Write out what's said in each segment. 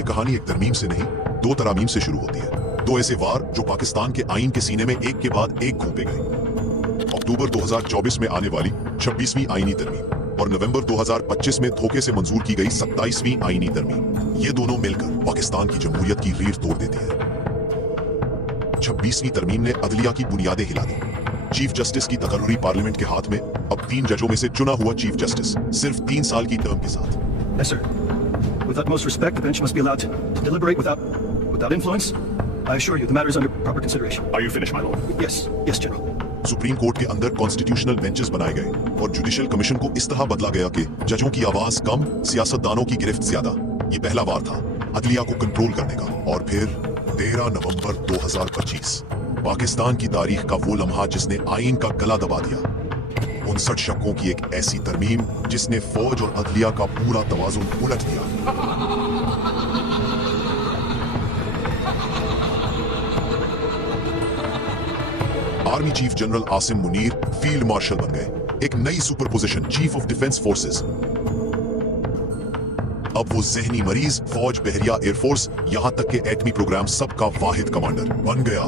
ये कहानी एक तरमीम से नहीं, दो तरामीम से शुरू होती है। दो ऐसे वार जो पाकिस्तान के आईन के सीने में एक के बाद एक घूंपे गए। अक्टूबर 2024 में आने वाली 26वीं आईनी तरमीम और नवंबर 2025 में धोखे से मंजूर की गई 27वीं आईनी तरमीम, ये दोनों मिलकर पाकिस्तान की जमहूरियत की रीढ़ तोड़ देती है। 26वीं तरमीम ने अदलिया की बुनियादें हिला दी। चीफ जस्टिस की तकर्री पार्लियामेंट के हाथ में। अब 3 जजों में से चुना हुआ चीफ जस्टिस सिर्फ 3 साल की टर्म के साथ। Yes, sir. With utmost respect, the bench must be allowed to deliberate without influence. I assure you, the matter is under proper consideration. Are you finished, my lord? Yes, General. Supreme court के अंदर constitutional benches बनाए गए और judicial commission को इस तरह बदला गया कि जजों की आवाज कम, सियासतदानों की गिरफ्त ज्यादा। ये पहला बार था अदलिया को कंट्रोल करने का। और फिर 13 नवंबर 2025, पाकिस्तान की तारीख का वो लम्हा जिसने आईन का गला दबा दिया। 59 शक्कों की एक ऐसी तरमीम जिसने फौज और अदलिया का पूरा तवाजुन उलट दिया। Army chief general Asim Munir field marshal बन गए। एक नई super position, chief of defence forces. अब वो जहनी मरीज फौज, बहरिया, एयरफोर्स, यहां तक के एटमी प्रोग्राम सबका वाहिद कमांडर बन गया।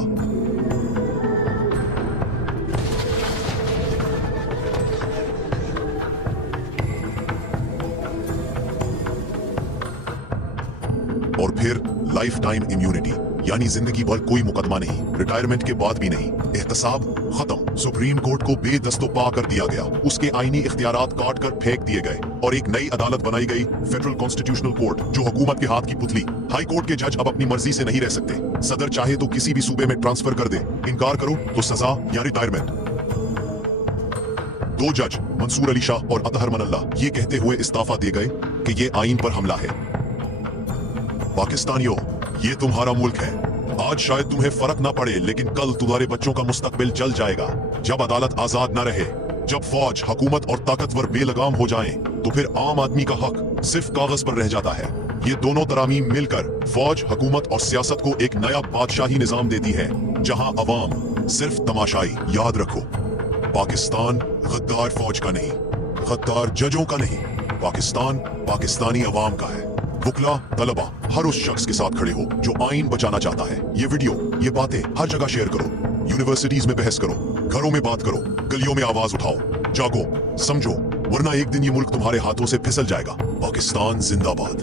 और फिर लाइफ टाइम इम्यूनिटी, यानी जिंदगी भर कोई मुकदमा नहीं, रिटायरमेंट के बाद भी नहीं। एहतसाब खत्म। सुप्रीम कोर्ट को बेदस्तोपा कर दिया गया, उसके आईनी इख्तियारात काट कर फेंक दिए गए और एक नई अदालत बनाई गई, फेडरल कॉन्स्टिट्यूशनल कोर्ट, जो हुकूमत के हाथ की पुतली। हाई कोर्ट के जज अब अपनी मर्जी से नहीं रह सकते। सदर चाहे तो किसी भी सूबे में ट्रांसफर कर दे, इनकार करो तो सजा या रिटायरमेंट। 2 जज, मंसूर अली शाह और अतहर मनल्ला, ये कहते हुए इस्तीफा दे गए कि ये आईन पर हमला है। पाकिस्तानियों, ये तुम्हारा मुल्क है। आज शायद तुम्हें फर्क ना पड़े, लेकिन कल तुम्हारे बच्चों का मुस्तकबिल जल जाएगा। जब अदालत आजाद न रहे, जब फौज, हुकूमत और ताकतवर बेलगाम हो जाएं, तो फिर आम आदमी का हक सिर्फ कागज पर रह जाता है। ये दोनों तरामीम मिलकर फौज, हुकूमत और सियासत को एक नया बादशाही निजाम देती है, जहां अवाम सिर्फ तमाशाई। याद रखो, पाकिस्तान गद्दार फौज का नहीं, गद्दार जजों का नहीं, पाकिस्तान पाकिस्तानी अवाम का है। वुकला, तलबा, हर उस शख्स के साथ खड़े हो जो आईन बचाना चाहता है। ये वीडियो, ये बातें हर जगह शेयर करो। यूनिवर्सिटीज में बहस करो, घरों में बात करो, गलियों में आवाज उठाओ। जागो, समझो, वरना एक दिन ये मुल्क तुम्हारे हाथों से फिसल जाएगा। पाकिस्तान जिंदाबाद।